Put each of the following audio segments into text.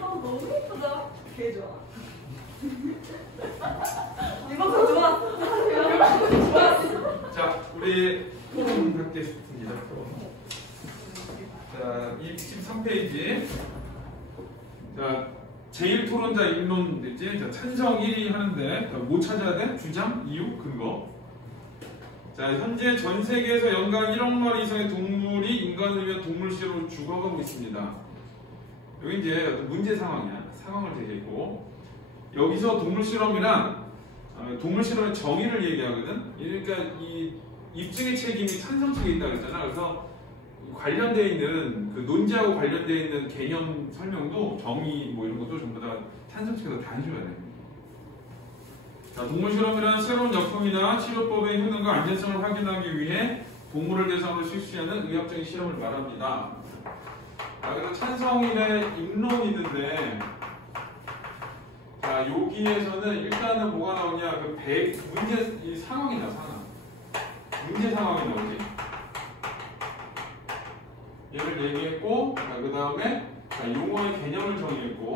너무 예쁘다. 개 좋아. 이만큼 좋았어. 좋았어. 자, 우리 토론 받겠습니다. 자, 23페이지. 자, 제1토론자 입론 있지? 자, 찬성 1위 하는데 뭐 찾아야 돼? 주장, 이유, 근거. 자, 현재 전 세계에서 연간 1억 마리 이상의 동물이 인간을 위한 동물 실험으로 죽어가고 있습니다. 여기 이제 어떤 문제 상황이야. 상황을 제기했고, 여기서 동물 실험이란 동물 실험의 정의를 얘기하거든. 그러니까 이 입증의 책임이 찬성 측에 있다 그랬잖아. 그래서 관련되어 있는 그 논지하고 관련되어 있는 개념 설명도 정의 뭐 이런 것도 전부 다 찬성 측에서 다 해줘야 돼. 자, 동물 실험이란 새로운 약품이나 치료법의 효능과 안전성을 확인하기 위해 동물을 대상으로 실시하는 의학적인 실험을 말합니다. 자, 그래서 찬성인의 입론이 있는데, 자, 여기에서는 일단은 뭐가 나오냐, 그 문제, 이 상황이다, 상황. 문제 상황이 나오지. 얘를 얘기했고, 그 다음에 용어의 개념을 정의했고,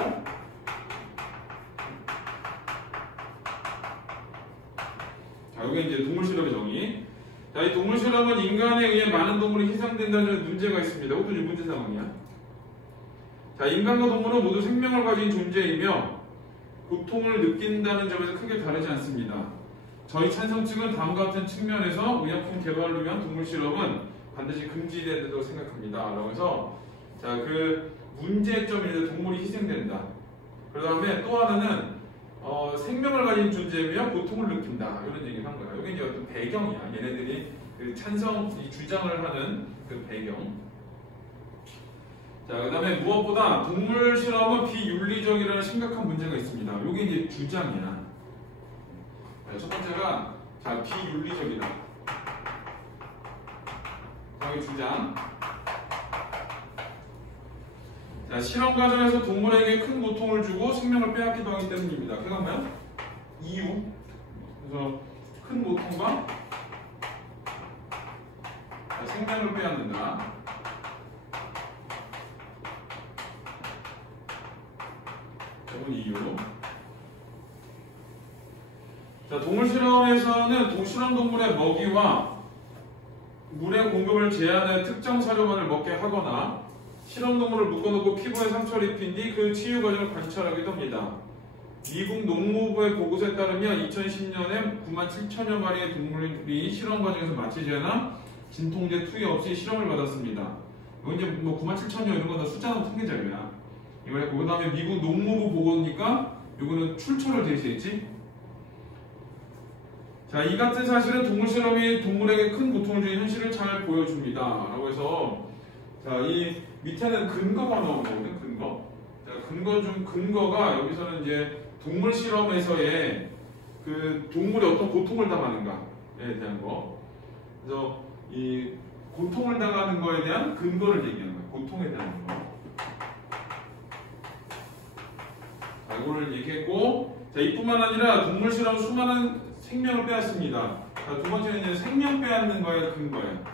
자, 여기 이제 동물 실험의 정의. 자, 이 동물 실험은 인간에 의해 많은 동물이 희생된다는 문제가 있습니다. 이것도 이제 문제 상황이야. 자, 인간과 동물은 모두 생명을 가진 존재이며 고통을 느낀다는 점에서 크게 다르지 않습니다. 저희 찬성 측은 다음과 같은 측면에서 의약품 개발을 위한 동물 실험은 반드시 금지돼야 된다고 생각합니다. 라고 해서, 자, 그 문제점이 동물이 희생된다. 그 다음에 또 하나는 생명을 가진 존재이며 고통을 느낀다. 이런 얘기를 한 거야. 여기 이제 어떤 배경이야. 얘네들이 그 찬성, 이 주장을 하는 그 배경. 자, 그 다음에 무엇보다 동물 실험은 비윤리적이라는 심각한 문제가 있습니다. 이게 이제 주장이야. 자, 첫 번째가, 자, 비윤리적이다. 자기 주장. 자, 실험 과정에서 동물에게 큰 고통을 주고 생명을 빼앗기도 하기 때문입니다. 그가 뭐야? 이유. 그래서 큰 고통과 생명을 빼앗는다. 그건 이유. 자, 동물 실험에서는 실험 동물의 먹이와 물의 공급을 제한해 특정 사료만을 먹게 하거나 실험 동물을 묶어놓고 피부에 상처를 입힌 뒤 그 치유 과정을 관찰하기도 합니다. 미국 농무부의 보고서에 따르면 2010년에 97,000여 마리의 동물이 실험 과정에서 마취제 하나 진통제 투여 없이 실험을 받았습니다. 이거 이제 뭐 97,000여 이런 건 다 숫자는 통계자료야. 이거에 그 다음에 미국 농무부 보고니까 이거는 출처를 제시했지. 자, 이 같은 사실은 동물 실험이 동물에게 큰 고통을 주는 현실을 잘 보여줍니다. 라고 해서, 자, 이 밑에는 근거가 나온 거거든, 근거. 자, 근거가 여기서는 이제 동물 실험에서의 그 동물이 어떤 고통을 당하는가에 대한 거. 그래서 이 고통을 당하는 거에 대한 근거를 얘기하는 거예요. 고통에 대한 거. 자, 이거를 얘기했고, 자, 이뿐만 아니라 동물 실험 수많은 생명을 빼앗습니다. 자, 두 번째는 이제 생명 빼앗는 거에 근거예요.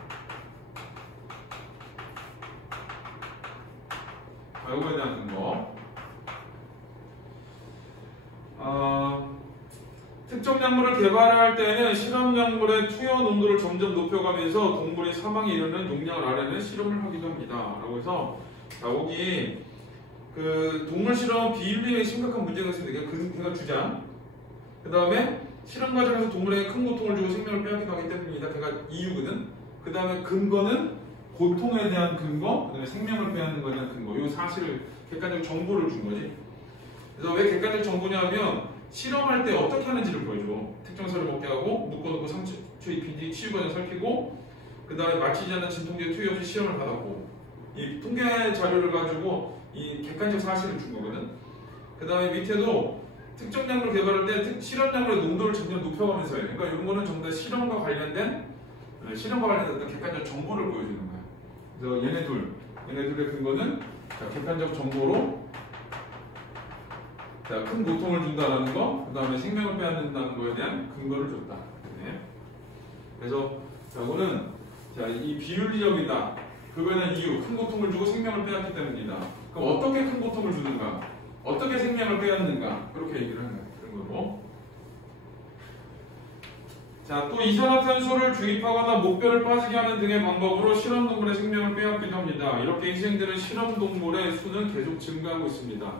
자, 이거에 대한 근거. 특정 약물을 개발할 때는 실험 약물의 투여 농도를 점점 높여가면서 동물의 사망에 이르는 용량을 알아내는 실험을 하기도 합니다. 라고 해서, 자, 여기 그 동물 실험 비윤리에 심각한 문제가 있습니다. 그가 주장. 그 다음에 실험 과정에서 동물에게 큰 고통을 주고 생명을 빼앗기도 하기 때문입니다. 그가 이유거든. 그 다음에 근거는 고통에 대한 근거, 그 다음에 생명을 빼앗는 것에 대한 근거. 이 사실을 객관적 정보를 준 거지. 그래서 왜 객관적 정보냐면 실험할 때 어떻게 하는지를 보여줘. 특정 사료 먹게 하고 묶어놓고 상처 입힌 뒤 치유 과정 살피고 그 다음에 마취지 않는 진통제 투여 없이 시험을 받았고 이 통계 자료를 가지고 이 객관적 사실을 준 거거든. 그 다음에 밑에도 특정 약물을 개발할 때 실험 약물의 농도를 점점 높여가면서 해요. 그러니까 이런 거는 전부 다 실험과 관련된 어떤 객관적 정보를 보여주는 거야. 그래서 얘네들의 근거는 자, 객관적 정보로 자, 큰 고통을 준다라는 거, 그 다음에 생명을 빼앗는다는 거에 대한 근거를 줬다. 네. 그래서 자, 이거는 자, 이 비윤리적이다. 그거에 대한 이유, 큰 고통을 주고 생명을 빼앗기 때문이다. 그럼 어떻게 큰 고통을 주는가, 어떻게 생명을 빼앗는가, 그렇게 얘기를 하는 거예요. 그런 거로. 자, 또 이산화탄소를 주입하거나 목표를 빠지게 하는 등의 방법으로 실험동물의 생명을 빼앗기도 합니다. 이렇게 희생되는 실험동물의 수는 계속 증가하고 있습니다.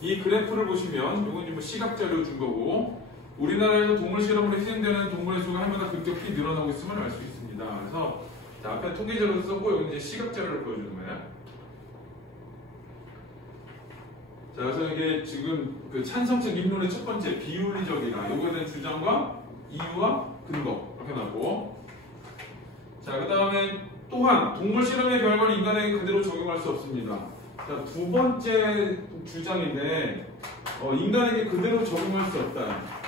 이 그래프를 보시면 이건 뭐 시각자료 준 거고, 우리나라에서 동물 실험으로 희생되는 동물의 수가 해마다 급격히 늘어나고 있음을 알 수 있습니다. 그래서 자, 앞에 통계자료도 썼고 여기 이제 시각자료를 보여주는 거예요. 자, 그래서 이게 지금 그 찬성적 입론의 첫 번째 비윤리적이다. 요거에 대한 주장과 이유와 근거 이렇게 나고, 자, 그 다음에 또한 동물 실험의 결과를 인간에게 그대로 적용할 수 없습니다. 자, 두 번째 주장인데 인간에게 그대로 적용할 수 없다.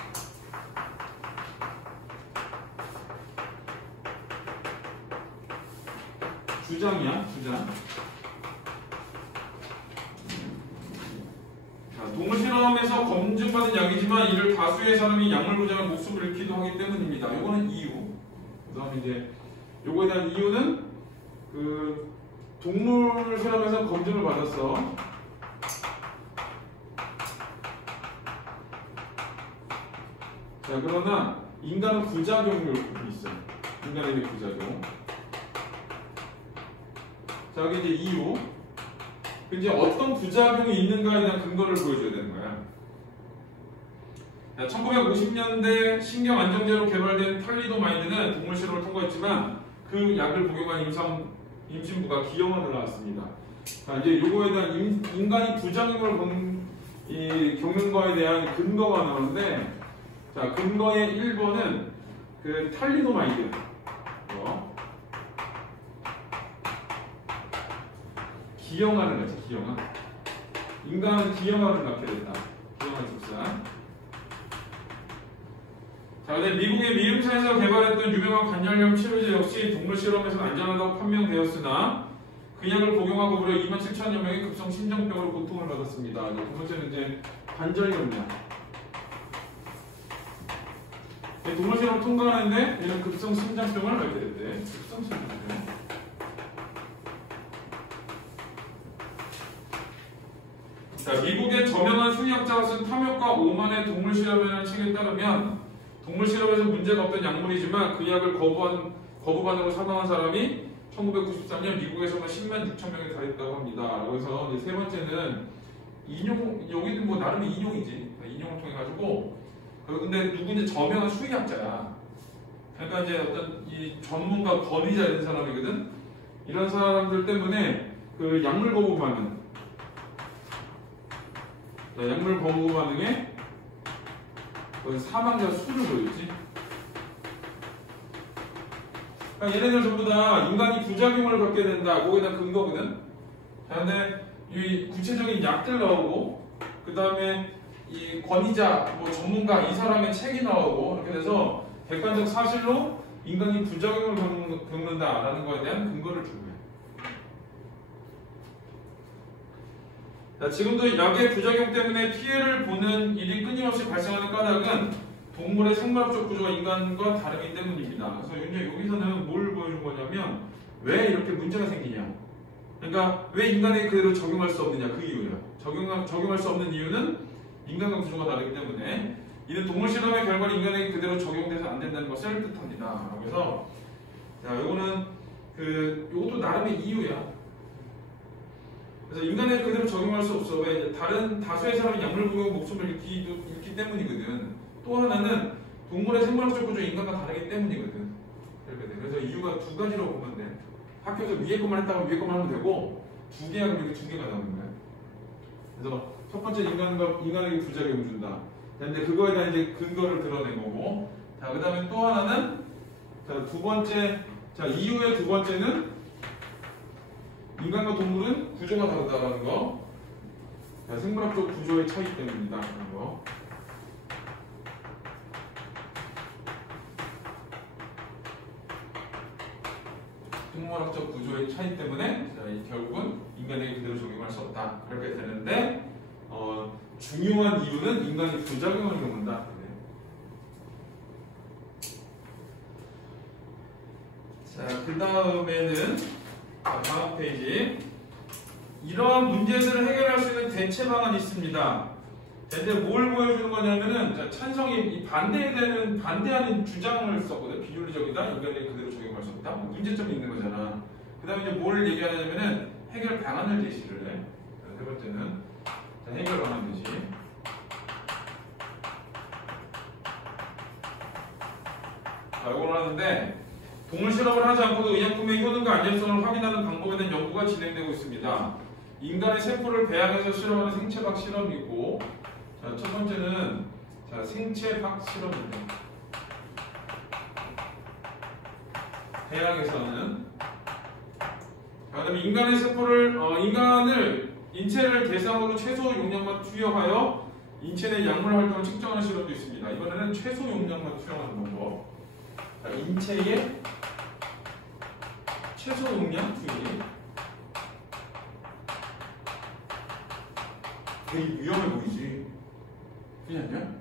주장이야, 주장. 동물 실험에서 검증받은 약이지만 이를 다수의 사람이 약물 부작용 목숨을 잃기도 하기 때문입니다. 이거는 이유. 그 다음에 이제 요거에 대한 이유는 그 동물 실험에서 검증을 받았어. 자, 그러나 인간은 부작용이 있어요. 인간에게 부작용. 자, 여기 이제 이유. 이제 어떤 부작용이 있는가에 대한 근거를 보여줘야 되는 거야. 1950년대 신경 안정제로 개발된 탈리도마이드는 동물 실험을 통과했지만 그 약을 복용한 임신부가 기형아를 낳았습니다. 자, 이제 요거에 대한 인간이 부작용을 겪는 거에 대한 근거가 나오는데, 자, 근거의 1번은 그 탈리도마이드. 기형아를 낳지, 기형아. 인간은 기형아를 낳게 된다. 기형아 출산. 자, 근데 미국의 미림사에서 개발했던 유명한 간열염 치료제 역시 동물 실험에서 안전하다고 판명되었으나 그 약을 복용하고 무려 27,000여 명이 급성 심장병으로 고통을 받았습니다. 두 번째는 이제 관절염이야. 동물 실험 통과하는데 얘는 급성 심장병을 앓게 됐대. 급성 심장병. 자, 미국의 저명한 심리학자가 쓴 탐욕과 오만의 동물 실험이라는 책에 따르면 동물 실험에서 문제가 없던 약물이지만 그 약을 거부 반응으로 사망한 사람이 1993년 미국에서만 10만 6천 명에 달했다고 합니다. 그래서 이제 세 번째는 인용, 여기는 뭐 나름 인용이지. 인용을 통해 가지고 근데 누구냐 저명한 수의학자야. 그러니까 이제 어떤 이 전문가 권위자 이런 사람이거든. 이런 사람들 때문에 그 약물 거부 반응. 약물 거부 반응에 사망자 수를 보였지. 그러니까 얘네들 전부 다 인간이 부작용을 갖게 된다. 거기에 대한 근거거든. 자, 근데 이 구체적인 약들 나오고, 그 다음에 이 권위자, 뭐 전문가 이 사람의 책이 나오고 이렇게 돼서 객관적 사실로 인간이 부작용을 겪는다라는 거에 대한 근거를 준 거예요. 자, 지금도 약의 부작용 때문에 피해를 보는 일이 끊임없이 발생하는 까닭은 동물의 생물학적 구조가 인간과 다르기 때문입니다. 그래서 이제 여기서는 뭘 보여준 거냐면 왜 이렇게 문제가 생기냐. 그러니까 왜 인간에게 그대로 적용할 수 없느냐, 그 이유예요. 적용할 수 없는 이유는 인간과 구조가 다르기 때문에 이는 동물 실험의 결과를 인간에게 그대로 적용돼서 안 된다는 것을 뜻합니다. 그래서 자, 요거는 요것도 나름의 이유야. 그래서 인간에게 그대로 적용할 수 없어. 왜? 다른 다수의 사람이 약물 복용 목숨을 잃기 때문이거든. 또 하나는 동물의 생물학적 구조 인간과 다르기 때문이거든. 그래서 이유가 두 가지로 보면 돼. 학교에서 위에 것만 했다고 위에 것만 하면 되고 두 개 하면 두 개가 나오는 거야. 그래서 첫 번째 인간에게 부작용을 준다. 근데 그거에 대한 이제 근거를 드러낸 거고. 자, 그 다음에 또 하나는 자, 두 번째, 자, 이유의 두 번째는 인간과 동물은 구조가 다르다라는 거. 자, 생물학적 구조의 차이 때문이다. 라는 거. 생물학적 구조의 차이 때문에 자, 결국은 인간에게 그대로 적용할 수 없다. 이렇게 되는데 중요한 이유는 인간이 부작용을 겪는다. 자, 그 다음에는 다음 페이지. 이러한 문제들을 해결할 수 있는 대체 방안이 있습니다. 근데 뭘 보여주는 거냐면은 찬성이 이 반대하는 주장을 썼거든. 비윤리적이다. 인간이 그대로 적용할 수 없다. 문제점이 있는 거잖아. 그 다음에 이제 뭘 얘기하냐면은 해결 방안을 제시를 해. 세 번째는 해결 방안 제시. 자, 이걸 하는데 동물 실험을 하지 않고도 의약품의 효능과 안전성을 확인하는 방법에 대한 연구가 진행되고 있습니다. 인간의 세포를 배양해서 실험하는 생체학 실험이고, 자, 첫 번째는 생체학 실험입니다. 배양에서는 그다음에 인간의 세포를 인체를 대상으로 최소 용량만 투여하여 인체 내 약물 활동을 측정하는 실험도 있습니다. 이번에는 최소 용량만 투여하는 방법. 자, 인체의 최소 용량 투여. 되게 위험해 보이지? 그렇지 않냐?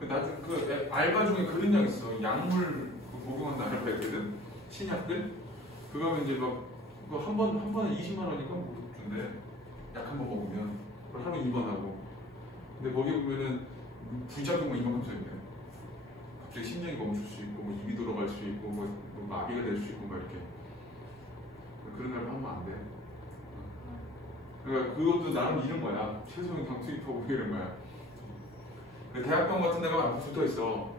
나중에 그 알바 중에 그런 약 있어. 약물 복용한다 알바 있거든. 신약들. 그거 하면 이제 막 한 번에 20만 원이니까 뭐 준대. 약 한 번 먹으면 하루 2번 하고. 근데 거기 보면은 부작용은 이만큼 써 있네. 갑자기 심장이 멈출 수 있고, 뭐 입이 돌아갈 수 있고, 뭐 마비가 될 수 있고, 막 이렇게. 그런 걸 하면 안 돼. 그러니까 그것도 나름 이런 거야. 최소 용량 투입하고 이런 거야. 대학병 같은 데가 붙어 있어.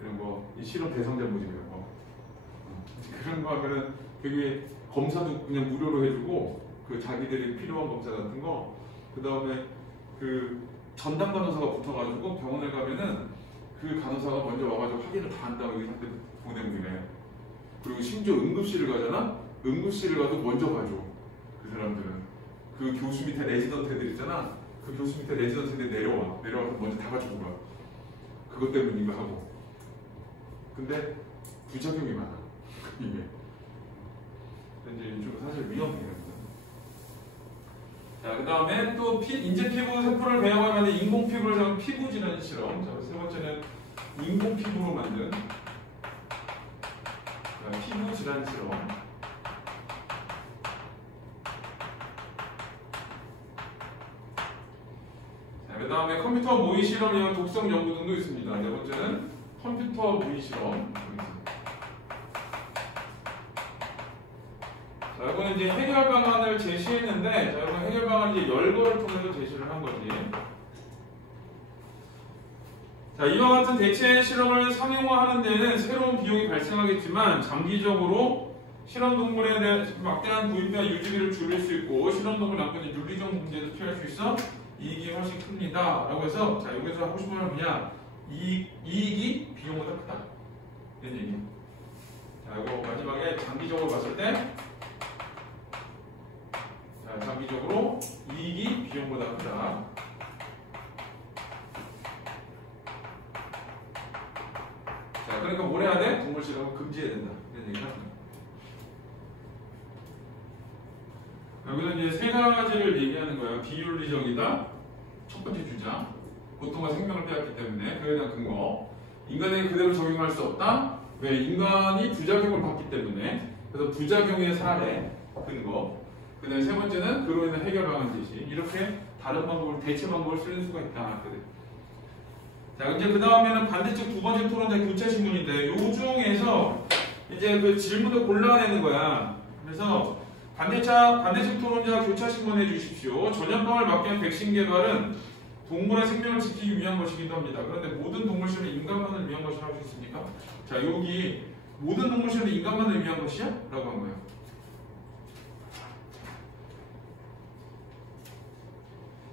이런 거, 이 실험 대상자 모집 이런 거. 그런 거 하면은 되게 검사도 그냥 무료로 해주고, 그 자기들이 필요한 검사 같은 거, 그 다음에 그 전담 간호사가 붙어가지고 병원에 가면은 그 간호사가 먼저 와가지고 확인을 다 한다고 의사한테 보내는 거네. 그리고 심지어 응급실을 가잖아? 응급실을 가도 먼저 가줘. 그 사람들은. 그 교수 밑에 레지던트 애들 있잖아? 그 교수 밑에 레지던트 애들 내려와서 먼저 다 가지고 가. 그것 때문인가 하고. 근데 부작용이 많아. 이게. 근데 좀 사실 위험해요. 자, 그 다음에 또 인체 피부 세포를 배양하여 만든 인공 피부를 사용한 피부 질환 실험. 자, 세 번째는 인공 피부로 만든 피부 질환 실험. 자, 그 다음에 컴퓨터 모의 실험이나 독성 연구 등도 있습니다. 네 번째는 컴퓨터 모의 실험. 자, 이거는 이제 해결 방안을 제시했는데, 자, 이건 해결 방안 이제 열거를 통해서 제시를 한 거지. 자, 이와 같은 대체 실험을 상용화하는 데는 새로운 비용이 발생하겠지만, 장기적으로 실험 동물에 대한 막대한 구입이나 유지비를 줄일 수 있고, 실험 동물 남겨진 윤리적 문제도 피할 수 있어 이익이 훨씬 큽니다. 라고 해서, 자, 여기서 하고 싶은 건 그냥 이익이 비용보다 크다. 이런 얘기. 자, 이거 마지막에 장기적으로 봤을 때, 장기적으로 이익이 비용보다 크다. 자, 그러니까 뭘 해야 돼? 동물 실험을 금지해야 된다. 이런 얘기를 합니다. 여기서 이제 세 가지를 얘기하는 거예요. 비윤리적이다. 첫 번째 주장. 고통과 생명을 빼앗기 때문에 그에 대한 근거. 인간에게 그대로 적용할 수 없다. 왜? 인간이 부작용을 받기 때문에. 그래서 부작용의 사례 근거. 그 다음에 세 번째는 그로 인한 해결 방안 제시. 이렇게 다른 방법을, 대체 방법을 쓸 수가 있다. 자, 이제 그 다음에는 반대쪽 두 번째 토론자 교차신문인데, 요 중에서 이제 그 질문을 골라내는 거야. 그래서 반대쪽 토론자 교차신문 해주십시오. 전염병을 막기 위한 백신 개발은 동물의 생명을 지키기 위한 것이기도 합니다. 그런데 모든 동물 실험은 인간만을 위한 것이라고 할 수 있습니까? 자, 여기 모든 동물 실험은 인간만을 위한 것이야? 라고 한 거예요.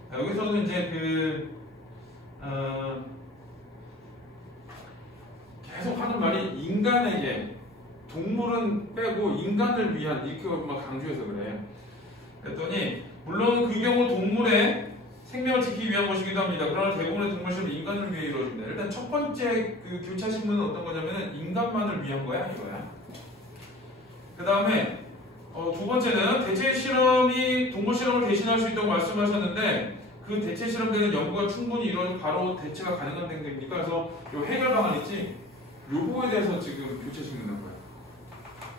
여기서는 이제 계속 하는 말이 인간에게, 동물은 빼고 인간을 위한, 이렇게 막 강조해서 그래. 그랬더니 물론 그 경우 동물의 생명을 지키기 위한 것이기도 합니다. 그러나 대부분의 동물 실험은 인간을 위해 이루어집니다. 일단 첫 번째 그 교차 신문은 어떤 거냐면은 인간만을 위한 거야, 이거야. 그 다음에 두 번째는 대체 실험이 동물 실험을 대신할 수 있다고 말씀하셨는데, 그 대체 실험되는 연구가 충분히 이루어져 바로 대체가 가능한 행동입니까? 그래서 요 해결 방안 있지? 요거에 대해서 지금 교차 신문 한 거야.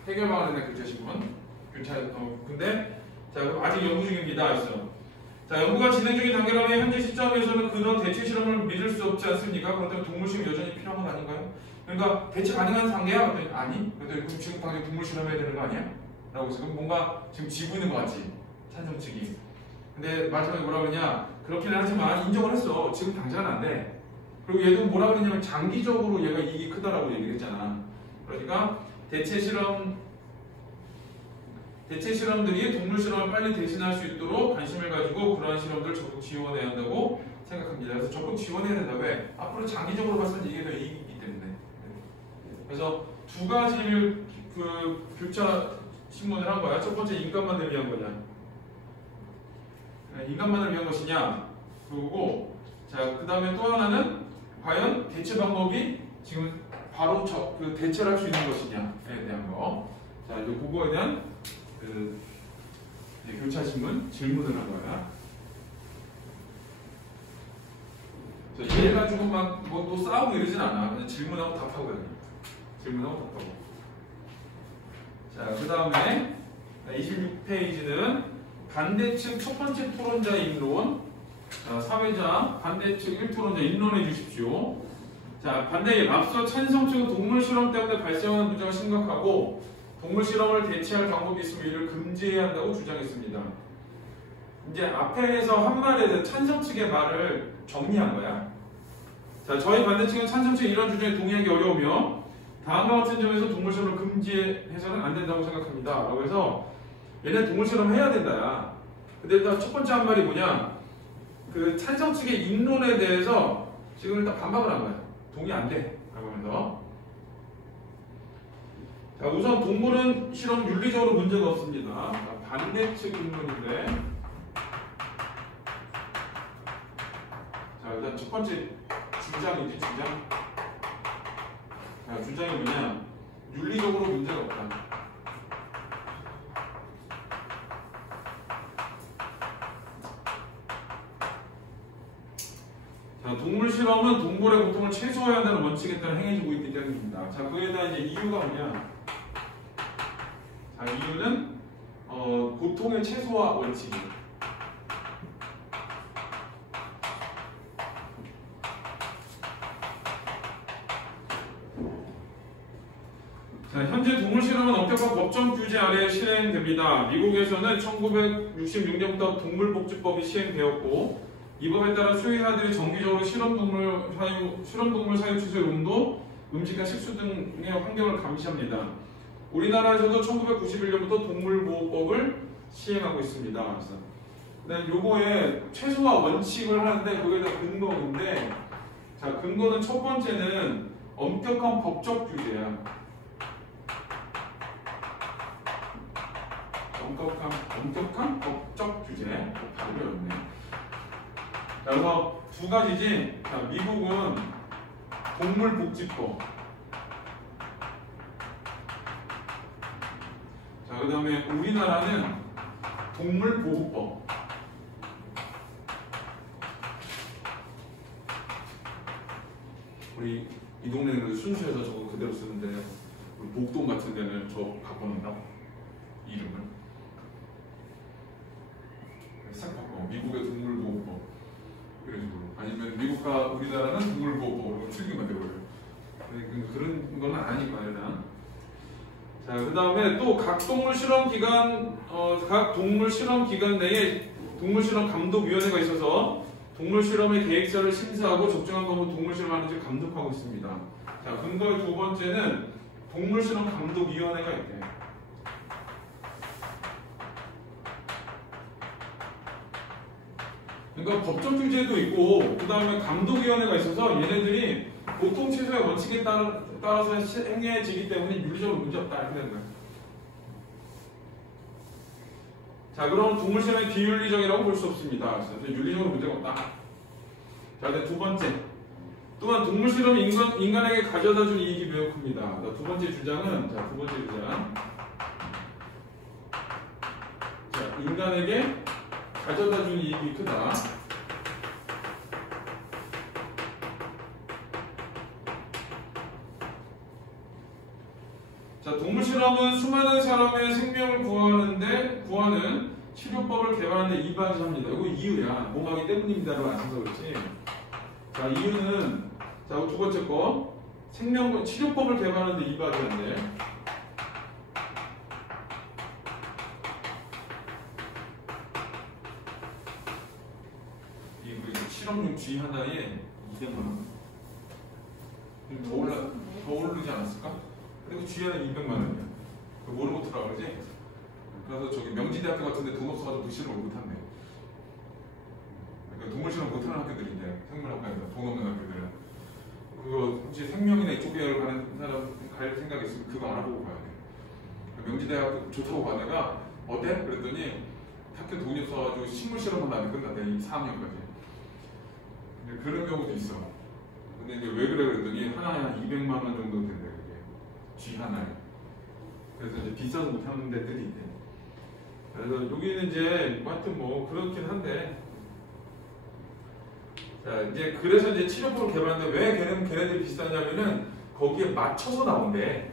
해결 방안에 대한 교차 신문. 근데 자, 그럼 아직 연구 중입니다. 했어. 자, 연구가 진행 중인 단계라면 현재 시점에서는 그런 대체 실험을 믿을 수 없지 않습니까? 그렇다면 동물 실험 여전히 필요한 건 아닌가요? 그러니까 대체 가능한 단계야? 그랬더니 아니. 그럼 지금 당장 동물 실험해야 되는 거 아니야? 라고 해서 그럼 뭔가 지금 지고 있는 거 같지? 찬성 측이. 근데 마지막에 뭐라 그러냐? 그렇기는 하지만 인정을 했어. 지금 당장은 안 돼. 그리고 얘도 뭐라 그러냐면 장기적으로 얘가 이익이 크다라고 얘기를 했잖아. 그러니까 대체 실험들이 동물 실험을 빨리 대신할 수 있도록 관심을 가지고 그러한 실험들을 적극 지원해야 한다고 생각합니다. 그래서 적극 지원해야 된다. 왜? 앞으로 장기적으로 봤을 때 이게 더 이익이 있기 때문에. 그래서 두 가지를 그 교차 신문을 한 거야. 첫 번째 인간만을 위한 거냐? 인간만을 위한 것이냐? 그거고, 자, 그 다음에 또 하나는 과연 대체 방법이 지금 바로 그 대체를 할 수 있는 것이냐에 대한 거. 자, 이제 그거에 대한 교차 신문 질문을 한 거야. 얘 가지고 막 뭐 또 싸우고 이러진 않아. 그냥 질문하고 답하고 그냥. 질문하고 답하고. 자, 그 다음에 26페이지는 반대측 첫 번째 토론자 입론. 자, 사회자 반대측 1토론자 입론해 주십시오. 자, 반대에 앞서 찬성 측은 동물 실험 때문에 발생하는 문제가 심각하고 동물 실험을 대체할 방법이 있으면 이를 금지해야 한다고 주장했습니다. 이제 앞에서 한 말에 대해 찬성 측의 말을 정리한 거야. 자, 저희 반대측은 찬성 측의 이런 주장에 동의하기 어려우며 다음과 같은 점에서 동물 실험을 금지해서는 안 된다고 생각합니다. 라고 해서 얘네 동물 실험 해야 된다야. 근데 일단 첫 번째 한 말이 뭐냐? 그 찬성 측의 입론에 대해서 지금 일단 반박을 한 거야. 동의 안 돼. 라고 하면서. 자, 우선 동물은 실험 윤리적으로 문제가 없습니다. 자, 반대측 입론인데. 자, 일단 첫 번째 주장이지, 주장. 자, 주장이 뭐냐? 윤리적으로 문제가 없다. 자, 동물 실험은 동물의 고통을 최소화해야 한다는 원칙에 따라 행해지고 있기 때문입니다. 자, 그에 대한 이제 이유가 뭐냐? 자, 이유는 고통의 최소화 원칙이에요. 자, 현재 동물 실험은 엄격한 법정 규제 아래 실행됩니다. 미국에서는 1966년부터 동물복지법이 시행되었고 이 법에 따라 수의사들이 정기적으로 실험동물 사육 시설 온도, 음식과 식수 등의 환경을 감시합니다. 우리나라에서도 1991년부터 동물보호법을 시행하고 있습니다. 그래서 요거에 최소화 원칙을 하는데 그거에 대한 근거인데, 자, 근거는 첫 번째는 엄격한 법적 규제야. 엄격한 법적 규제. 발음이 어렵네. 자, 그래서 두 가지지. 자, 미국은 동물복지법. 자, 그 다음에 우리나라는 동물보호법. 우리 이 동네는 순수해서 저거 그대로 쓰는데 우리 목동 같은 데는 저 바꿔놓는다. 이름을. 싹 바꿔. 미국의 동물보호법. 이런 식으로. 아니면 미국과 우리나라는 동물보호법으로 틀리게 만들어버려요. 그런 건 아니니까 일단. 자, 그 다음에 또 각 동물 실험 기관 내에 동물 실험 감독위원회가 있어서 동물 실험의 계획서를 심사하고 적정한 것으로 동물 실험하는지 감독하고 있습니다. 자, 근거의 두 번째는 동물 실험 감독위원회가 있대. 그러니까 법적 규제도 있고 그 다음에 감독위원회가 있어서 얘네들이 고통 최소의 원칙에 따라서 행해지기 때문에 윤리적으로 문제없다 이렇게 되는 거예요. 자, 그럼 동물 실험이 비윤리적이라고 볼 수 없습니다. 그래서 윤리적으로 문제가 없다. 자, 두 번째. 또한 동물 실험이 인간에게 가져다 준 이익이 매우 큽니다. 두 번째 주장은, 자, 두 번째 주장. 자, 인간에게 가져다 준 이익이 크다. 자, 동물 실험은 수많은 사람의 생명을 구하는 치료법을 개발하는데 이바지합니다. 이거 이유야. 공학이 때문입니다로 안 써서 그렇지. 자, 이유는 자, 두 번째 거 치료법을 개발하는데 이바지한대. 이 실험용 쥐 하나에 200만 원. 더 오르지 않았을까? 그리고 쥐 하나 200만 원이야. 그거 모르고 들어가 그러지? 그래서 저기 명지대학교 같은데 돈 없어가지고 그 실험을 못한대. 그러니까 동물 실험 못하는 학교들이 이제 생물학과에서 돈 없는 학교들은 그거 혹시 생명이나 이쪽 계열 가는 사람 갈 생각 있으면 그거 알아보고 가야 돼. 명지대학교 좋다고 가다가 어때? 그랬더니 학교 돈이 없어가지고 식물 실험만 나면 끝났대. 4학년까지. 근데 그런 경우도 있어. 근데 이제 왜 그래 그랬더니 하나에 한 200만 원 정도 된대 그게. 쥐 하나에. 그래서 이제 비싸서 못하는 데들이 있대. 그래서 여기는 이제 하여튼 뭐 그렇긴 한데 자 이제 그래서 이제 치료법을 개발하는데 왜 걔네들이 비싸냐면은 거기에 맞춰서 나온대.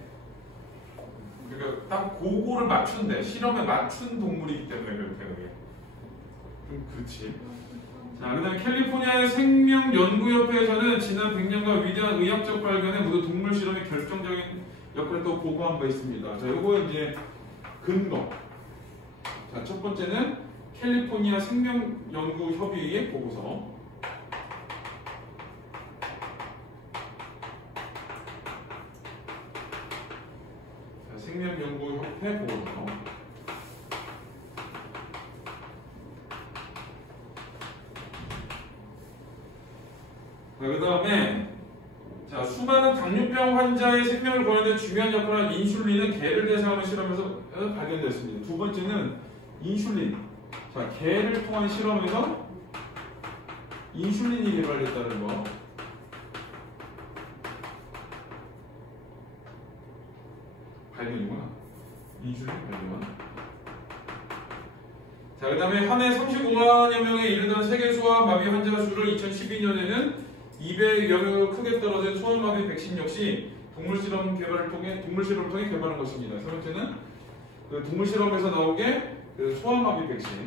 그러니까 딱 그거를 맞춘대. 실험에 맞춘 동물이기 때문에 그렇대 그게. 좀 그렇지. 자 그다음에 캘리포니아의 생명연구협회에서는 지난 100년간 위대한 의학적 발견에 모두 동물 실험이 결정적인 역할을 또 보고한 바 있습니다. 자 요거 이제 근거. 자, 첫 번째는 캘리포니아 생명연구협의회 보고서. 자, 생명연구협회 보고서. 그 다음에 자, 수많은 당뇨병 환자의 생명을 구하는 데 중요한 역할을 하는 인슐린은 개를 대상으로 실험에서 발견됐습니다. 두 번째는 인슐린. 자, 개를 통한 실험에서 인슐린이 개발됐다는 거. 발견이구나. 인슐린 발견. 자, 그 다음에 한 해 35만여 명에 이르는 세계 소아마비 환자 수를 2012년에는 200여 명으로 크게 떨어진 소아마비 백신 역시 동물 실험을 통해 개발한 것입니다. 세 번째는 그 동물 실험에서 나오게 그 소아마비 백신.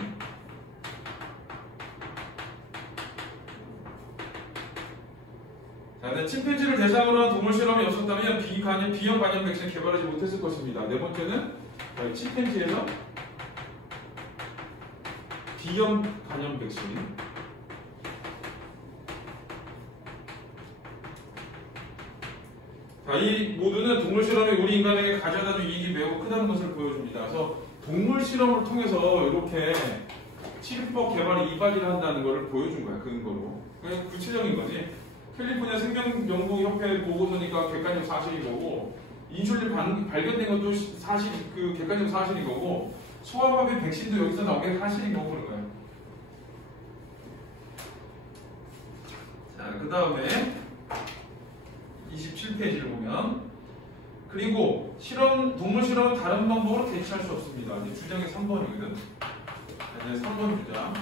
자, 침팬지를 대상으로 한 동물 실험이 없었다면 비형 간염 백신을 개발하지 못했을 것입니다. 네 번째는 침팬지에서 비형 간염 백신. 자, 이 모두는 동물 실험이 우리 인간에게 가져다 줄 이익이 매우 크다는 것을 보여줍니다. 그래서 동물 실험을 통해서 이렇게 치료법 개발에 이바지를 한다는 것을 보여준 거야, 근거로. 그냥 구체적인 거지. 캘리포니아 생명연구협회 보고서니까 객관적 사실인 거고, 인슐린 발견된 것도 사실, 그 객관적 사실인 거고, 소아마비 백신도 여기서 나온 게 사실인 거고 그런 거야. 자, 그 다음에 27페이지를 보면 그리고 동물 실험은 다른 방법으로 대체할 수 없습니다. 이제 주장이 3번이거든. 이제 3번 주장.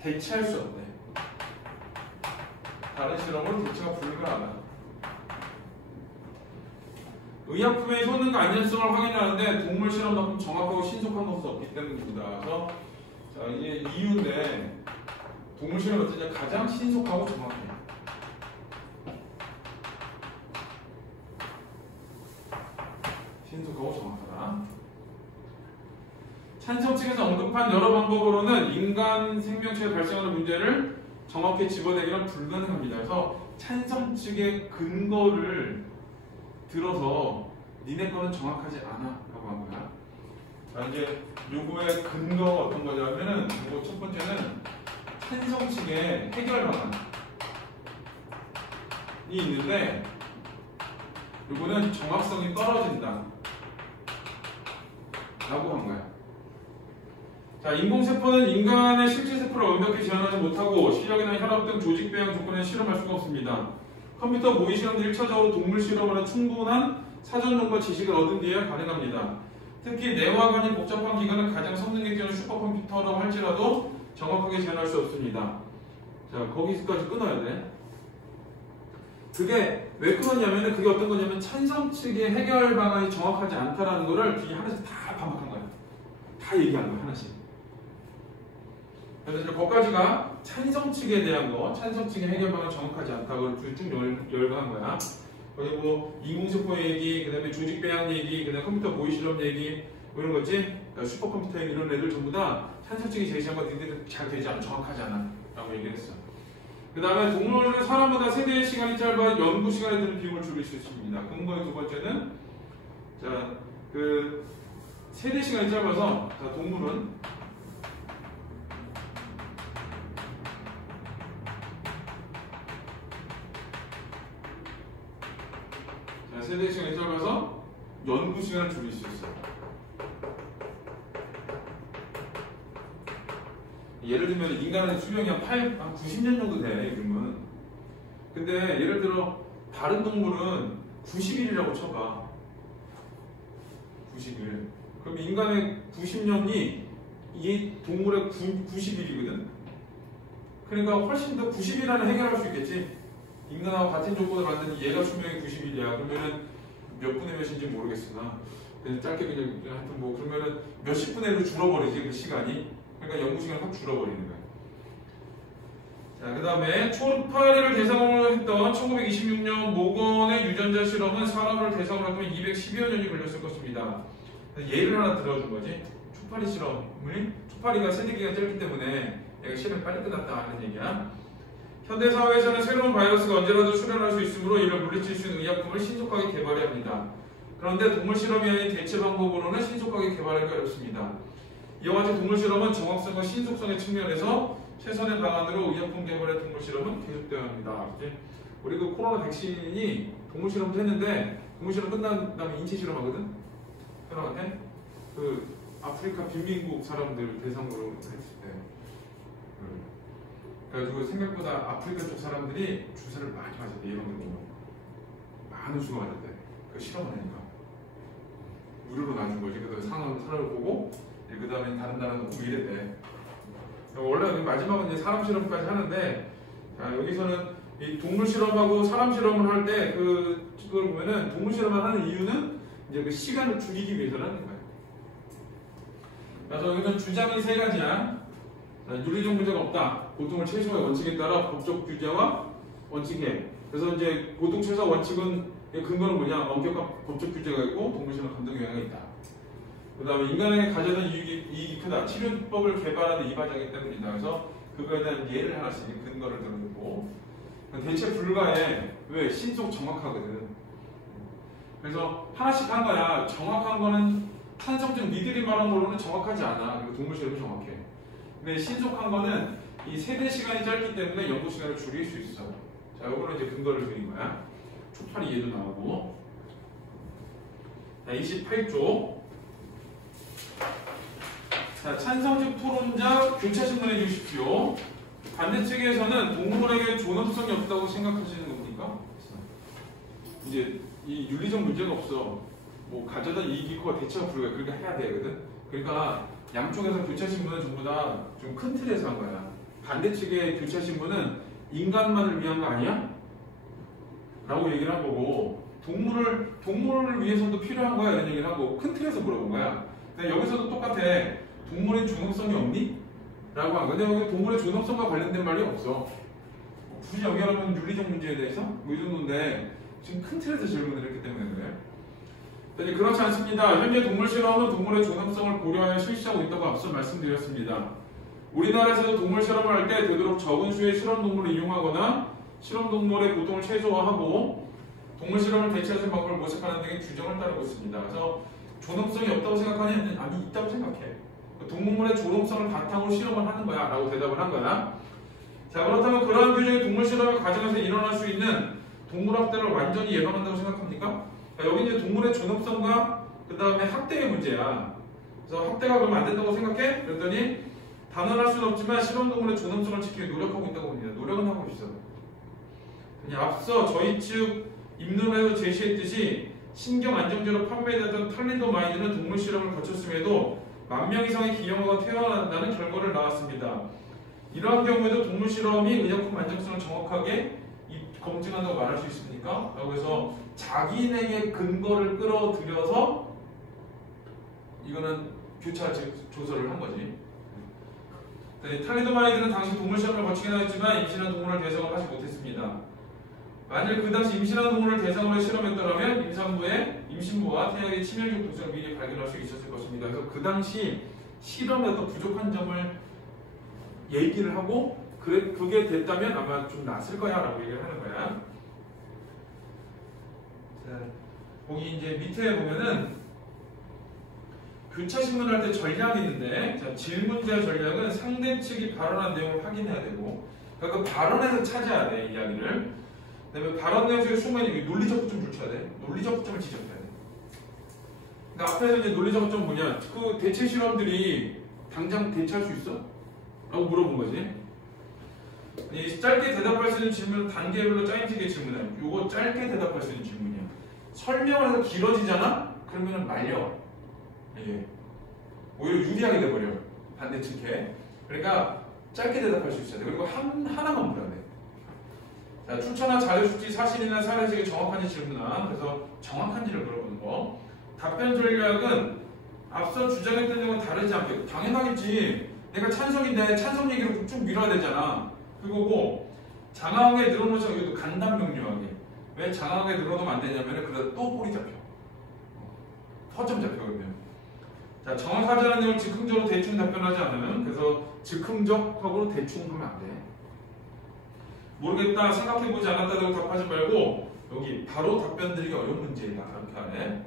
대체할 수 없네. 다른 실험으로 대체가 불가하다. 의약품의 효능과 안전성을 확인하는데 동물 실험만큼 정확하고 신속한 것은 없기 때문입니다. 그래서 자, 이게 이유인데 동물 실험은 어떠냐? 가장 신속하고 정확해요. 신속하고 정확하다. 찬성 측에서 언급한 여러 방법으로는 인간 생명체에 발생하는 문제를 정확히 집어내기는 불가능합니다. 그래서 찬성 측의 근거를 들어서 니네 거는 정확하지 않아 라고 한 거야. 자, 이제 요거의 근거가 어떤 거냐면은 요거 첫 번째는 찬성 측의 해결 방안이 있는데 요거는 정확성이 떨어진다 라고 한 거야. 자, 인공세포는 인간의 실제 세포를 완벽히 재현하지 못하고 시력이나 혈압 등 조직 배양 조건에 실험할 수가 없습니다. 컴퓨터 모의 실험들이 1차적으로 동물 실험으로 충분한 사전론과 지식을 얻은 뒤에 가능합니다. 특히 뇌와 간이 복잡한 기관은 가장 성능이 뛰어난 슈퍼컴퓨터라고 할지라도 정확하게 재현할 수 없습니다. 자, 거기까지 끊어야 돼. 그게 왜 끊었냐면은 그게 어떤 거냐면 찬성 측의 해결 방안이 정확하지 않다라는 거를 뒤에 하나씩 다 반박한 거야. 다 다 얘기한 거야 하나씩. 그래서 이제 거기까지가 찬성 측에 대한 거, 찬성 측의 해결 방안 정확하지 않다고 쭉 열거한 거야. 거기 뭐 인공세포 얘기, 그다음에 조직 배양 얘기, 그다음에 컴퓨터 모의 실험 얘기, 뭐 이런 거지. 슈퍼컴퓨터 이런 애들 전부 다 찬성 측이 제시한 거 니들은 잘 되지 않아, 정확하지 않아,라고 얘기했어. 그다음에 동물은 사람보다 세대의 시간이 짧아 연구 시간에 드는 비용을 줄일 수 있습니다. 근거의 두 번째는 자, 그 세대 시간이 짧아서 자, 동물은 자, 세대 시간이 짧아서 연구 시간을 줄일 수 있어. 예를 들면 인간의 수명이 한 90년 정도 돼, 요즘은. 근데 예를 들어 다른 동물은 90일이라고 쳐봐. 90일. 그럼 인간의 90년이 이 동물의 90일이거든. 그러니까 훨씬 더 90일 안에 해결할 수 있겠지. 인간하고 같은 조건을 만든 얘가 수명이 90일이야. 그러면은 몇 분의 몇인지 모르겠으나 그냥 짧게 그냥 하여튼 뭐 그러면은 몇십 분의 1로 줄어버리지 그 시간이. 그러니까 연구 시간이 확 줄어버리는 거야. 자, 그 다음에 초파리를 대상으로 했던 1926년 모건의 유전자 실험은 사람을 대상으로 했던 210여 년이 걸렸을 것입니다. 예를 하나 들어준 거지. 초파리 실험을 초파리가 세대기가 짧기 때문에 얘가 실험이 빨리 끝났다 하는 얘기야. 현대 사회에서는 새로운 바이러스가 언제라도 출현할 수 있으므로 이를 물리칠 수 있는 의약품을 신속하게 개발해야 합니다. 그런데 동물 실험이 아닌 대체 방법으로는 신속하게 개발하기 어렵습니다. 이와 같이 동물 실험은 정확성과 신속성의 측면에서 최선의 방안으로 의약품 개발의 동물 실험은 계속되어야 합니다. 우리 그 코로나 백신이 동물 실험도 했는데 동물 실험 끝난 다음에 인체 실험하거든. 코로나한테 그 아프리카 빈민국 사람들 대상으로 했을 때. 그래가지고 생각보다 아프리카 쪽 사람들이 주사를 많이 맞았대. 예방접종 많은 수가 맞았대. 그 실험을 하니까 무료로 놔준 거지. 그래서 사람을 보고 그 다음에 다른 나라는 꼭 이랬대. 원래 마지막은 이제 사람 실험까지 하는데, 자, 여기서는 이 동물 실험하고 사람 실험을 할 때 그걸 보면은 동물 실험을 하는 이유는 이제 그 시간을 줄이기 위해서라는 거예요. 그래서 여기는 주장이 세 가지야. 자, 윤리적 문제가 없다. 고통을 최소화의 원칙에 따라 법적 규제와 원칙에. 그래서 이제 고통 최소화 원칙은 근거는 뭐냐? 엄격한 법적 규제가 있고 동물 실험 감독 영향이 있다. 그 다음에 인간에게 가져다 이익이 크다. 치료법을 개발하는 이 과정이기 때문이다. 그래서 그거에 대한 예를 하나씩 근거를 들어주고 대체 불가해. 왜? 신속 정확하거든. 그래서 하나씩 한 거야. 정확한 거는 찬성적 니들이 말한 걸로는 정확하지 않아. 그리고 동물 실험이 정확해. 근데 신속한 거는 이 세대 시간이 짧기 때문에 연구 시간을 줄일 수 있어. 자, 요거는 이제 근거를 드린 거야. 초파리 예도 나오고. 자, 28조. 자, 찬성적 토론자 교차 신문해 주십시오. 반대측에서는 동물에게 존엄성이 없다고 생각하시는 겁니까? 이제 이 윤리적 문제가 없어. 뭐 가져다 이익이 있고 대처가 불가해. 그렇게 해야 되거든. 그러니까 양쪽에서 교차 신문은 전부 다 좀 큰 틀에서 한 거야. 반대측의 교차 신문은 인간만을 위한 거 아니야? 라고 얘기를 한 거고, 동물을 위해서도 필요한 거야 이런 얘기를 하고 큰 틀에서 물어본 거야. 근데 여기서도 똑같아. 동물의 존엄성이 없니? 라고 한 거야. 근데 여기 동물의 존엄성과 관련된 말이 없어. 굳이 연결하면 윤리적 문제에 대해서 뭐 이 정도인데 지금 큰 틀에서 질문을 했기 때문에 그래. 그렇지 않습니다. 현재 동물 실험은 동물의 존엄성을 고려하여 실시하고 있다고 앞서 말씀드렸습니다. 우리나라에서도 동물 실험을 할 때 되도록 적은 수의 실험 동물을 이용하거나 실험 동물의 고통을 최소화하고 동물 실험을 대체하는 방법을 모색하는 등의 규정을 따르고 있습니다. 그래서 존엄성이 없다고 생각하니? 아니, 있다고 생각해. 동물의 존엄성을 바탕으로 실험을 하는 거야 라고 대답을 한 거야. 자, 그렇다면 그러한 규정이 동물 실험을 과정에서 일어날 수 있는 동물학대를 완전히 예방한다고 생각합니까? 여기 이제 동물의 존엄성과 그 다음에 학대의 문제야. 그래서 학대가 그러면 안 된다고 생각해? 그랬더니 단언할 수는 없지만 실험동물의 존엄성을 지키기 노력하고 있다고 봅니다. 노력은 하고 있어. 앞서 저희 측 입론에서 제시했듯이 신경 안정제로 판매되던 탈리도마이드는 동물 실험을 거쳤음에도 10,000명 이상의 기형아가 퇴원한다는 결과를 나왔습니다. 이러한 경우에도 동물 실험이 의약품 안정성을 정확하게 검증한다고 말할 수 있습니까? 라고 해서 자기네의 근거를 끌어들여서 이거는 교차 조서를 한 거지. 네, 탈리도마니드는 당시 동물 시험을 거치긴 하였지만 임신한 동물을 대상으로 하지 못했습니다. 만일 그 당시 임신한 동물을 대상으로 실험했더라면 임신부와 태아의 치명적 독성을 미리 발견할 수 있었을 것입니다. 그래서 그 당시 실험에도 부족한 점을 얘기를 하고 그게 됐다면 아마 좀 낫을 거야 라고 얘기를 하는 거야. 자, 거기 이제 밑에 보면은 교차 신문할 때 전략이 있는데, 자, 질문자 전략은 상대 측이 발언한 내용을 확인해야 되고, 그러니까 그 발언에서 찾아야 돼, 이야기를. 그다음에 발언 내용 속에 숨어있는 논리적 허점을 붙여야 돼. 논리적 허점을 지적해야 돼. 그러니까 앞에서 이제 논리적 허점은 뭐냐? 그 대체 실험들이 당장 대체할 수 있어? 라고 물어본 거지. 이 짧게 대답할 수 있는 질문은 단계별로 짜임새게 질문해. 요거 짧게 대답할 수 있는 질문이야. 설명을 해서 길어지잖아? 그러면은 말려. 예. 오히려 유리하게 돼버려. 반대측에. 그러니까 짧게 대답할 수 있어야 돼. 그리고 하나만 물어야 돼. 자, 출처나 자료 수치, 사실이나 사례식이 정확한지 질문함. 그래서 정확한지를 물어보는 거. 답변 전략은 앞서 주장했던 내용은 다르지 않게. 당연하겠지. 내가 찬성인데 찬성 얘기를 쭉 밀어야 되잖아. 그거고, 장황하게 늘어놓자. 이것도 간단 명료하게. 왜 장황하게 늘어놓으면 안 되냐면 그러다 또 볼이 잡혀. 허점 잡혀 그러면. 자, 정확하지 않은 내용을 즉흥적으로 대충 답변하지 않으면, 그래서 즉흥적하고 대충 하면 안 돼. 모르겠다, 생각해보지 않았다고 답하지 말고 여기 바로 답변 드리기 어려운 문제이다 이렇게 하네.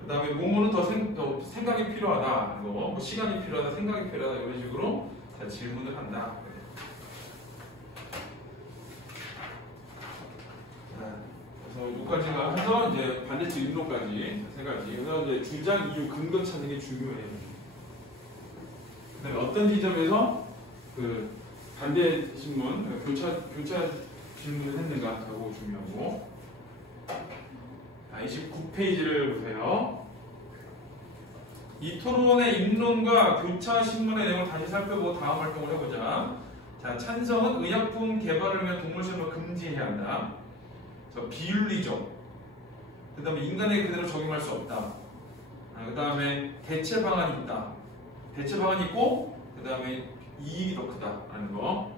그 다음에 뭐뭐는 더 생각이 필요하다, 뭐 시간이 필요하다, 생각이 필요하다 이런 식으로 자, 질문을 한다. 그래서 여기까지가 해서 이제 반대측 입론까지 세 가지. 그래서 이제 주장, 이유, 근거 찾는 게 중요해요. 그다음에 어떤 지점에서 그 반대 신문, 교차 질문을 했는가 하고 중요하고. 29페이지를 보세요. 이 토론의 입론과 교차 신문의 내용을 다시 살펴보고 다음 활동을 해보자. 자, 찬성은 의약품 개발을 위한 동물 실험을 금지해야 한다. 비윤리적. 그 다음에 인간에게 그대로 적용할 수 없다. 그 다음에 대체 방안이 있다. 대체 방안이 있고, 그 다음에 이익이 더 크다라는 거.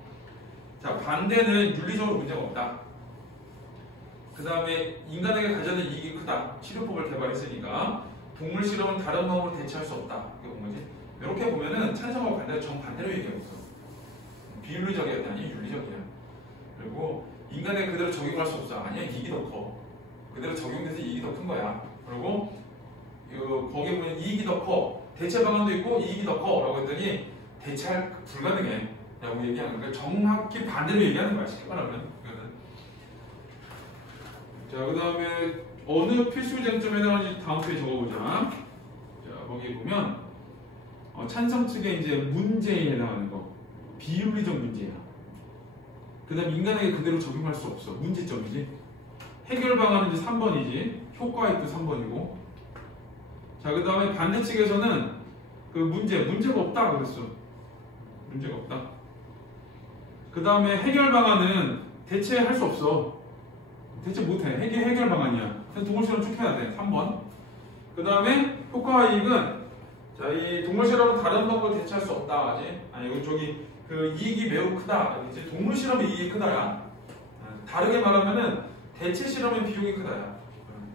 자, 반대는 윤리적으로 문제가 없다. 그 다음에 인간에게 가져야 될 이익이 크다. 치료법을 개발했으니까 동물 실험은 다른 방법으로 대체할 수 없다. 이렇게 본 거지. 이렇게 보면은 찬성하고 반대가 정반대로 얘기하고 있어. 비윤리적이야, 아니 윤리적이야. 그리고 인간에 그대로 적용할 수 없어. 아니야, 이익이 더 커. 그대로 적용돼서 이익이 더 큰 거야. 그리고 거기에 보면 이익이 더 커. 대체 방안도 있고 이익이 더 커. 라고 했더니 대체할 불가능해. 라고 얘기하는 거야. 정확히 반대로 얘기하는 거야. 쉽게 말하면. 자, 그 다음에 어느 필수 쟁점에 해당하는지 다음 페이지 적어보자. 자, 거기 보면 찬성 측의 이제 문제에 해당하는 거. 비윤리적 문제야. 그 다음에 인간에게 그대로 적용할 수 없어. 문제점이지. 해결 방안은 이제 3번이지. 효과액도 3번이고. 자, 그 다음에 반대 측에서는 그 문제가 없다 그랬어. 문제가 없다. 그 다음에 해결 방안은 대체할 수 없어. 대체 못해. 해결 방안이야. 그래서 동물 실험 쭉 해야 돼. 3번. 그 다음에 효과와 이익은 자, 이 동물 실험은 다른 방법으로 대체할 수 없다. 그지? 아니, 저기 그 이익이 매우 크다. 이제 동물 실험의 이익이 크다야. 다르게 말하면은 대체 실험의 비용이 크다야.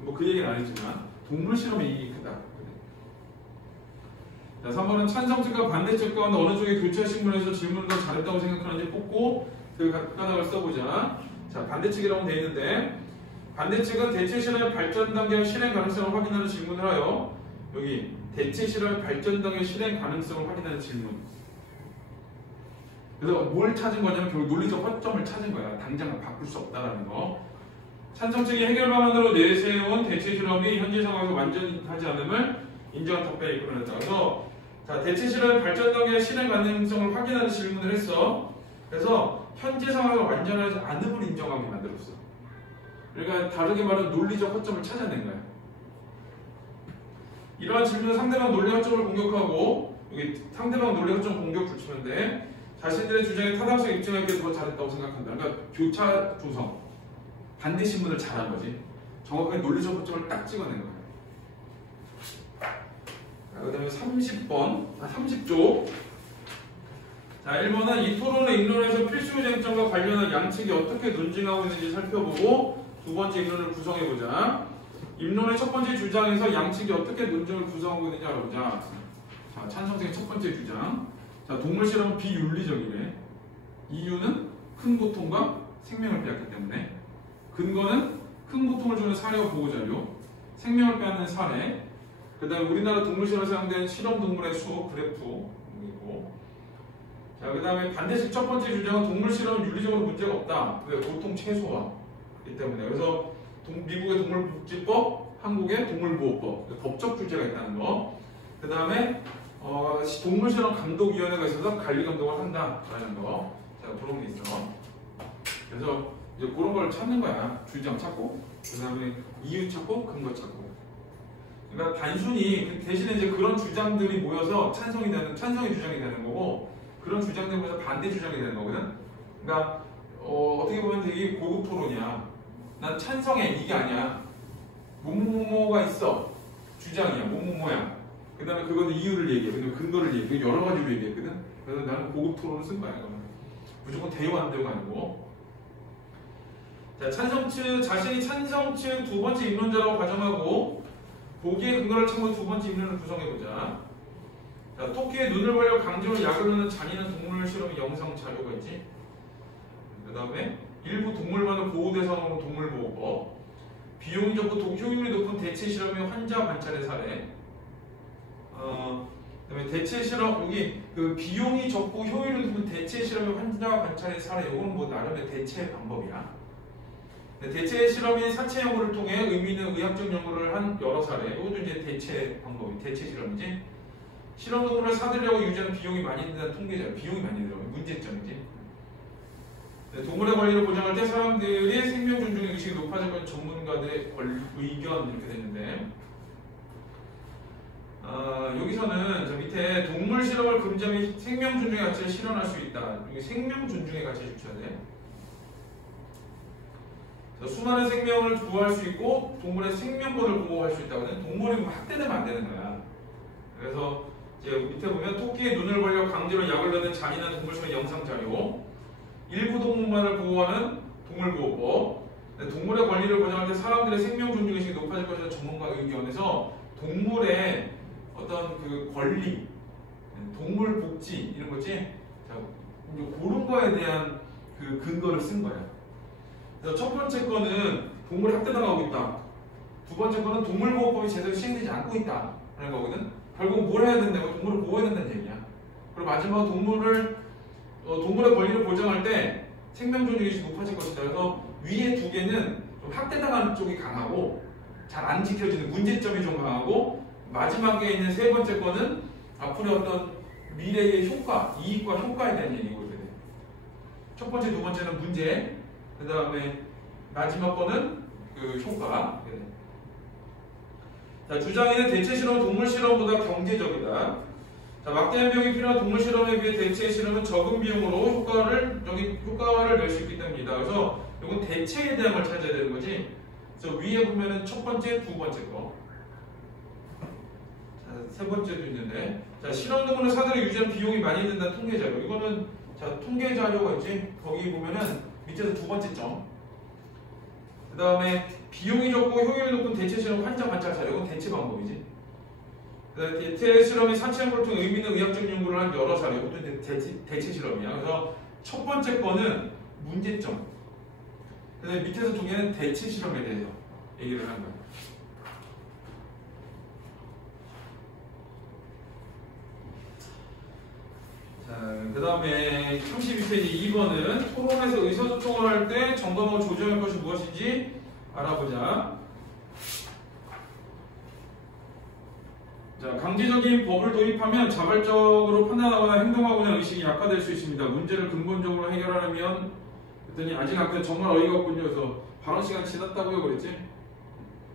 뭐 그 얘기는 안 했지만 동물 실험의 이익이 크다. 자, 3번은 찬성측과 반대측 가운데 어느 쪽에 교차 신문에서 질문을 더 잘했다고 생각하는지 뽑고 그 가닥을 써보자. 자, 반대측이라고 되어 있는데 반대측은 대체 실험의 발전 단계와 실행 가능성을 확인하는 질문을 하여 여기 대체 실험의 발전 단계와 실행 가능성을 확인하는 질문. 그래서 뭘 찾은 거냐면 결국 논리적 허점을 찾은 거야. 당장 바꿀 수 없다라는 거. 찬성 측이 해결 방안으로 내세운 대체 실험이 현재 상황에서 완전하지 않음을 인정한 답변에 이끌어냈다. 그래서 자, 대체 실험의 발전 단계와 실행 가능성을 확인하는 질문을 했어. 그래서 현재 상황에서 완전하지 않음을 인정하게 만들었어. 그러니까 다르게 말하면 논리적 허점을 찾아낸 거야. 이러한 질문은 상대방 논리 허점을 공격하고 여기 상대방 논리 허점 공격 붙이는데 자신들의 주장에 타당성을 입증하기 위해 더 잘했다고 생각한다. 그러니까 교차 조성, 반대 신문을 잘한 거지. 정확하게 논리적 허점을 딱 찍어낸 거야. 그 다음에 30쪽. 자, 1번은 이 토론의 입론에서 필수 쟁점과 관련한 양측이 어떻게 논증하고 있는지 살펴보고 두 번째 입론을 구성해보자. 입론의 첫 번째 주장에서 양측이 어떻게 논증을 구성하고 있는지 알아보자. 자, 찬성생의 첫 번째 주장. 자, 동물 실험은 비윤리적이래. 이유는 큰 고통과 생명을 빼앗기 때문에. 근거는 큰 고통을 주는 사례와 보호자료, 생명을 빼앗는 사례, 그 다음에 우리나라 동물 실험에 사용된 실험 동물의 수, 그래프이고, 자, 그 다음에 반대식 첫 번째 주장은 동물 실험은 윤리적으로 문제가 없다. 왜? 고통 최소화이기 때문에. 그래서 미국의 동물복지법, 한국의 동물보호법, 법적 규제가 있다는 거. 그 다음에 동물 실험 감독위원회가 있어서 관리 감독을 한다라는 거. 자, 그런 게 있어. 그래서 이제 그런 걸 찾는 거야. 주장 찾고, 그 다음에 이유 찾고, 근거 찾고. 그러니까 단순히 대신에 이제 그런 주장들이 모여서 찬성이 주장이 되는 거고, 그런 주장들이 모여서 반대 주장이 되는 거거든. 그러니까 어떻게 보면 되게 고급 토론이야. 난 찬성해, 이게 아니야. 뭐뭐뭐가 있어, 주장이야, 뭐뭐뭐야. 그 다음에 그거는 이유를 얘기해, 그다음에 근거를 얘기해, 여러 가지로 얘기했거든. 그래서 나는 고급 토론을 쓴 거야. 이거는 무조건 대화한대가 아니고. 자, 자신이 찬성 측 두 번째 입론자라고 가정하고 보기의 근거를 참고 두 번째 입론을 구성해보자. 자, 토끼의 눈을 벌려 강제로 약을 넣는 잔인한 동물 실험의 영상 자료가 있지. 그 다음에 일부 동물만을 보호 대상으로 동물보호법, 비용이 적고 효율이 높은 대체 실험의 환자 관찰의 사례. 그다음에 대체 실험, 여기 그 비용이 적고 효율이 높은 대체 실험의 환자 관찰의 사례. 이건 뭐 나름의 대체 방법이야. 대체 실험인 사체 연구를 통해 의미 있는 의학적 연구를 한 여러 사례. 이것도 이제 대체 방법이, 대체 실험이지. 실험 동물을 사들려고 유지하는 비용이 많이 든다는 통계자. 비용이 많이 들어가. 문제점이지. 동물의 권리를 보장할 때 사람들이 생명 존중의 의식이 높아질 건 전문가들의 의견 이렇게 되는데, 여기서는 저 밑에 동물 실험을 금지하면 생명 존중의 가치를 실현할 수 있다. 여기 생명 존중의 가치를 주셔야 돼. 수많은 생명을 구할 수 있고 동물의 생명권을 보호할 수 있다거든. 동물이 학대되면 안 되는 거야. 그래서 이제 밑에 보면 토끼의 눈을 벌려 강제로 약을 넣는 잔인한 동물 실험 영상 자료, 일부 동물만을 보호하는 동물보호법, 동물의 권리를 보장할 때 사람들의 생명 존중의식이 높아질 것이라는 전문가 의견에서 동물의 어떤 그 권리, 동물 복지 이런 거지. 자, 그런 거에 대한 그 근거를 쓴 거야. 그래서 첫 번째 거는 동물이 학대당하고 있다. 두 번째 거는 동물보호법이 제대로 시행되지 않고 있다. 라는 거거든. 결국 뭘 해야 된다고? 동물을 보호해야 된다는 얘기야. 그리고 마지막 동물의 권리를 보장할 때 생명 존중의식이 높아질 것이다. 그래서 위에 두 개는 좀 학대당하는 쪽이 강하고 잘 안 지켜지는 문제점이 좀 강하고, 마지막에 있는 세 번째 거는 앞으로의 어떤 미래의 효과, 이익과 효과에 대한 얘기거든. 첫 번째, 두 번째는 문제, 그 다음에 마지막 거는 그 효과. 자, 주장에는 대체 실험은 동물 실험보다 경제적이다. 자, 막대한 비용이 필요한 동물 실험에 비해 대체 실험은 적은 비용으로 효과를 낼 수 있기 때문이다. 그래서 이건 대체에 대한 걸 찾아야 되는 거지. 그래서 위에 보면은 첫 번째, 두 번째 거. 자, 세 번째도 있는데. 자, 실험 동물을 사들여 유지하는 비용이 많이 든다는 통계 자료. 이거는 자, 통계 자료가 있지. 거기 보면은 밑에서 두 번째 점. 그 다음에 비용이 적고 효율이 높은 대체 실험 환자 관찰 사례. 이건 대체 방법이지. 그 다음에 대체 실험이 사체 연구를 통해 의미 있는 의학적 연구를 한 여러 사례. 이것도 대체 실험이야. 그래서 첫 번째 거는 문제점. 그 다음에 밑에서 두 개는 대체 실험에 대해서 얘기를 한 거야. 자, 그 다음에 32페이지 2번은 토론에서 의사소통을 할 때 점검하고 조정할 것이 무엇인지 알아보자. 자, 강제적인 법을 도입하면 자발적으로 판단하거나 행동하고자 하는 의식이 약화될 수 있습니다. 문제를 근본적으로 해결하려면, 그랬더니 아직 아까 정말 어이가 없군요. 그래서 발언 시간 지났다고요 그랬지?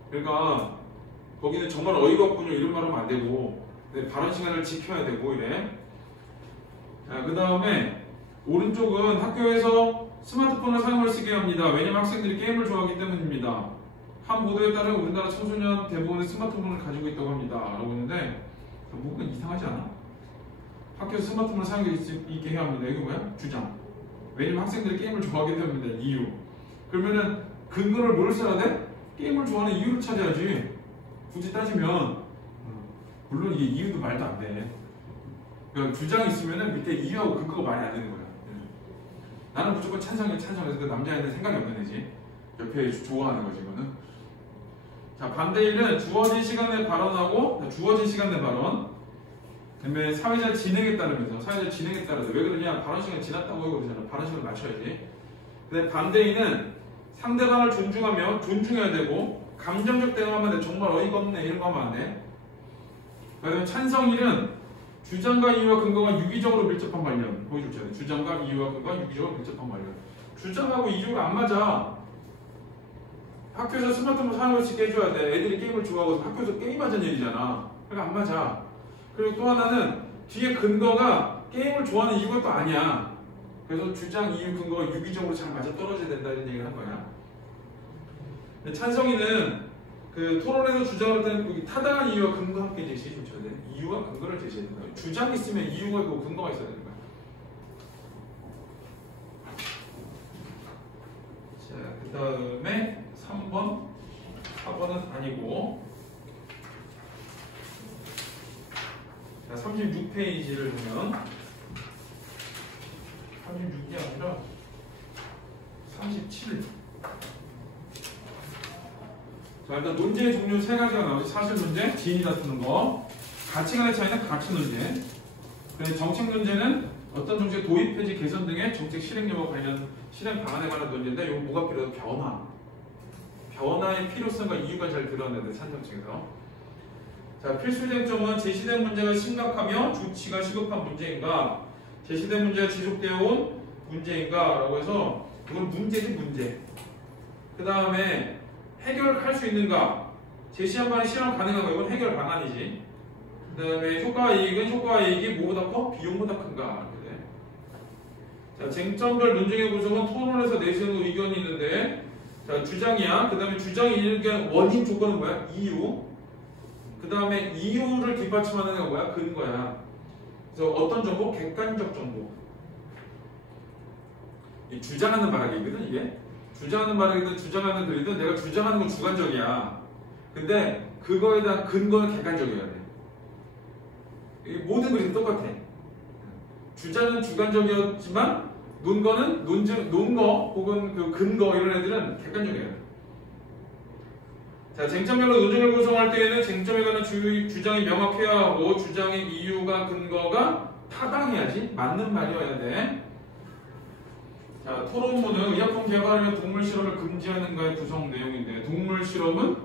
그러니까 거기는 정말 어이가 없군요 이런 말 하면 안 되고, 발언 시간을 지켜야 되고 이래. 자, 그 다음에 오른쪽은 학교에서 스마트폰을 사용할 수 있게 합니다. 왜냐면 학생들이 게임을 좋아하기 때문입니다. 한 보도에 따르면 우리나라 청소년 대부분은 스마트폰을 가지고 있다고 합니다. 라고 했는데 뭔가 이상하지 않아? 학교에서 스마트폰을 사용할 수 있게 해야 합니다. 이게 뭐야? 주장. 왜냐면 학생들이 게임을 좋아하기 때문에 이유. 그러면은 근거를 뭘 써야 돼? 게임을 좋아하는 이유를 찾아야지. 굳이 따지면 물론 이게 이유도 말도 안 돼. 그러니까 주장이 있으면은 밑에 이유하고 근거가 말이 안 되는 거야. 나는 무조건 찬성해서 그 남자애는 생각이 없는 애지. 옆에 좋아하는 거지 이거는. 자, 반대일은 주어진 시간 내 발언하고 주어진 시간 내 발언. 그다음에 사회적 진행에 따르면서 사회적 진행에 따라서 왜 그러냐? 발언 시간 지났다고 하고 그러잖아. 발언 시간을 맞춰야지. 근데 반대인은 상대방을 존중하며 존중해야 되고 감정적 대응하면 돼. 정말 어이가 없네 이런 거 하면 안 돼. 그다음에 찬성일은 주장과 이유와 근거가 유기적으로 밀접한 관련 보여줬잖아요. 주장과 이유와 근거가 유기적으로 밀접한 관련. 주장하고 이유가 안 맞아. 학교에서 스마트폰 사용할 수 있게 해줘야 돼. 애들이 게임을 좋아하고 학교에서 게임하자는 얘기잖아. 그러니까 안 맞아. 그리고 또 하나는 뒤에 근거가 게임을 좋아하는 이유가 또 아니야. 그래서 주장, 이유, 근거가 유기적으로 잘 맞아 떨어져야 된다 이런 얘기를 한 거야. 찬성이는 그 토론에서 주장할 때는 타당한 이유와 근거 함께 제시해 줘야 돼. 이유와 근거를 제시해야 된다. 주장이 있으면 이유가 있고 근거가 있어야 되는 거야. 자, 그 다음에 3번, 4번은 아니고 자, 36페이지를 보면 36이 아니라 37. 자, 일단 논제의 종류 세 가지가 나오지. 사실 문제, 지인이 다투는 거, 가치관의 차이는 가치 문제. 그리고 정책 문제는 어떤 정책 도입, 폐지, 개선 등의 정책 실행 여부 관련 실행 방안에 관한 논제인데 이거 뭐가 필요해요? 변화. 변화의 필요성과 이유가 잘 드러나야 돼, 찬성층에서. 자, 필수 쟁점은 제시된 문제가 심각하며 조치가 시급한 문제인가, 제시된 문제가 지속되어 온 문제인가 라고 해서 이건 문제지 문제. 그 다음에 해결할 수 있는가, 제시한 방안이 실현 가능한가, 이건 해결 방안이지. 그 다음에 효과와 이익은 효과와 이익이 뭐보다 커? 비용보다 큰가. 이렇게 돼. 자, 쟁점별 논쟁의 구성은 토론에서 내세우는 의견이 있는데, 자, 주장이야. 그 다음에 주장이 이르게 원인 조건은 뭐야? 이유. 그 다음에 이유를 뒷받침하는 게 뭐야? 근거야. 그래서 어떤 정보? 객관적 정보. 이 주장하는 말하기거든 이게. 주장하는 말하기든 주장하는 글이든 내가 주장하는 건 주관적이야. 근데 그거에 대한 근거는 객관적이어야 돼. 이 모든 글이 똑같아. 주장은 주관적이었지만 논거 혹은 그 근거 이런 애들은 객관적이어야 돼. 자, 쟁점별로 논쟁을 구성할 때에는 쟁점에 관한 주장이 명확해야 하고 주장의 이유가 근거가 타당해야지 맞는 말이어야 돼. 자, 토론문은 의약품 개발하며 동물 실험을 금지하는가의 구성 내용인데 동물 실험은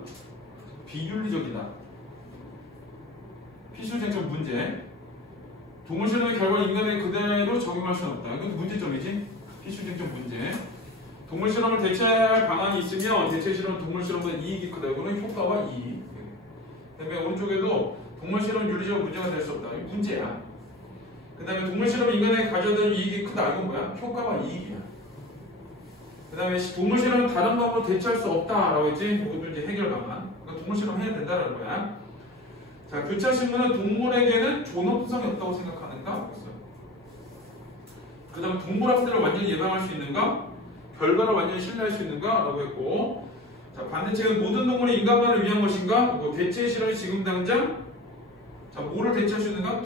비윤리적이다. 필수 쟁점 문제. 동물 실험의 결과를 인간에게 그대로 적용할 수는 없다. 이건 문제점이지. 필수 쟁점 문제. 동물 실험을 대체할 방안이 있으며 대체 실험은 동물 실험보다 이익이 크다. 이거는 효과와 이익. 그 다음에 오른쪽에도 동물 실험 윤리적 문제가 될 수 없다. 이게 문제야. 그 다음에 동물 실험 인간에게 가져다 이익이 크다. 이건 뭐야? 효과와 이익이야. 그 다음에 동물 실험은 다른 방법으로 대체할 수 없다라고 했지. 이것도 이제 해결 방안. 그러니까 동물 실험 해야 된다는 거야. 자, 교차 신문은 동물에게는 존엄성이 없다고 생각하는가? 그 다음에 동물 학대를 완전히 예방할 수 있는가? 결과를 완전히 신뢰할 수 있는가? 라고 했고, 자, 반대책은 모든 동물이 인간만을 위한 것인가? 대체 실험이 지금 당장, 자, 뭐를 대체할 수 있는가?